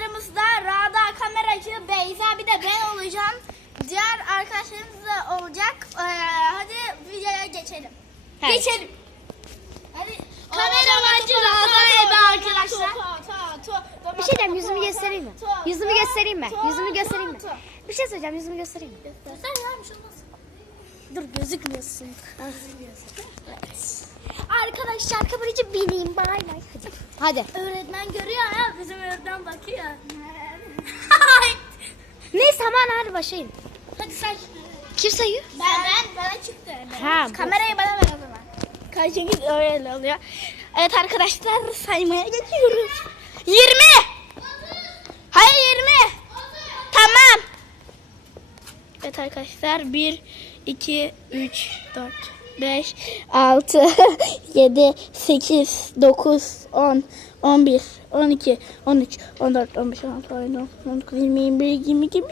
Aramızda Rada kameracı Beyza bir de ben olacağım. Diğer arkadaşlarımız da olacak. Ee, hadi videoya geçelim. Evet. Geçelim. Hadi. Kameracı Rada Ebe arkadaşlar. Bir şey diyeyim yüzümü göstereyim mi? Yüzümü göstereyim mi? Yüzümü göstereyim mi? Bir şey söyleyeceğim yüzümü göstereyim mi? Göster ya bir şey olmaz. Dur gözükmüyorsun. Arkadaşlar kameracı bineyim bay bay. Hadi. Hadi. Öğretmen görüyor ha bizim öğretmen bakıyor. Neyse aman hadi başlayın. hadi say. Kim sayıyor? Ben ben bana çıktı. Ha, bu- Kamerayı bana ver o zaman. Karşınız öyle oluyor. Evet arkadaşlar saymaya geçiyoruz. 20. Hayır 20. Tamam. Evet arkadaşlar 1 2 3 4 5 6 7 8 9 10 11 12 13 14 15 16 17 19 20 21 22 23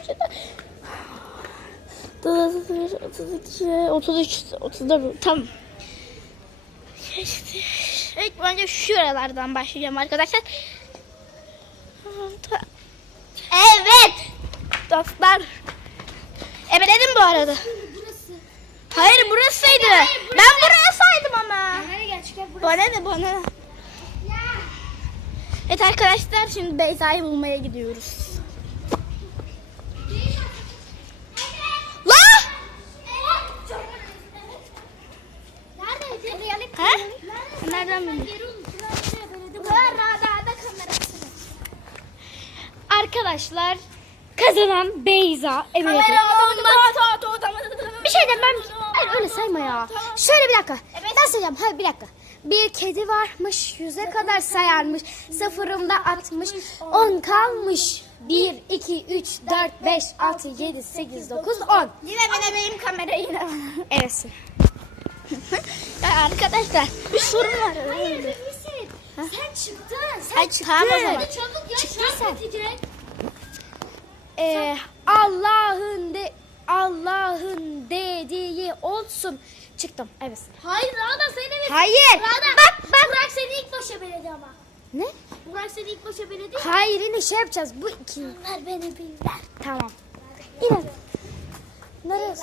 32, 33, 34, tamam. İlk önce şuralardan başlayacağım arkadaşlar. Evet. Dostlar. Ebeledim bu arada. Hayır burasıydı. ben buraya saydım ama. Bana ne bana ne. Evet arkadaşlar şimdi Beyza'yı bulmaya gidiyoruz. Ha? Nereden bildin? Arkadaşlar kazanan Beyza. Evet. Bir şey de ben hayır öyle sayma ya. Şöyle bir dakika. Ben sayacağım. Hayır bir dakika. Bir kedi varmış, yüze kadar sayarmış. Sıfırımda atmış, on kalmış. 1, 2, 3, 4, 5, 6, 7, 8, 9, 10. Yine bana benim kamerayı yine bana. Evet. Ya arkadaşlar bir sorun var. öyle. Sen çıktın. Sen Ay tamam o zaman. Çabuk ya Çıktın sen. bitecek. Ee, Allah'ın de Allah'ın dediği olsun. Çıktım. Evet. Hayır Rada seni mi? Hayır. Rada. Bak bak. Burak seni ilk başa beledi ama. Ne? Burak seni ilk başa beledi. Hayır yine şey yapacağız. Bu iki. Ver beni bir ver. Tamam. Yine. Neresi?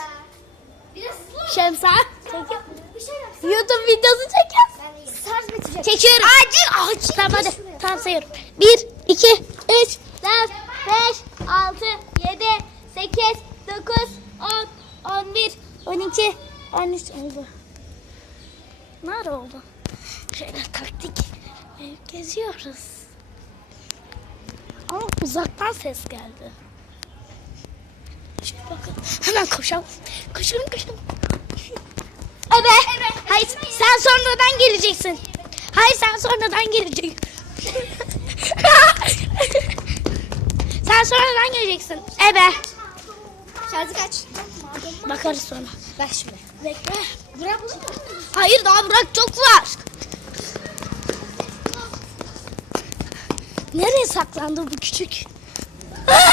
Şemsa. Bir şey. YouTube videosu çekiyoruz. Şarj bitecek. Çekiyorum. Acil acil. Tamam hadi. Tamam sayıyorum. 1, 2, 3, 4, 5, 6, 7, 8, 9, 10, 11, 12, 13 oldu. Nerede oldu? Şöyle taktik geziyoruz. Ama uzaktan ses geldi. Şöyle bakın. Hemen koşalım. Koşalım koşalım. Ebe. Hayır sen sonradan geleceksin. Hayır sen sonradan geleceksin. sen sonradan geleceksin. Ebe. Şarjı kaç? Bakarız sonra. Ver şimdi. Bekle. Burak Hayır daha bırak çok var. Nereye saklandı bu küçük?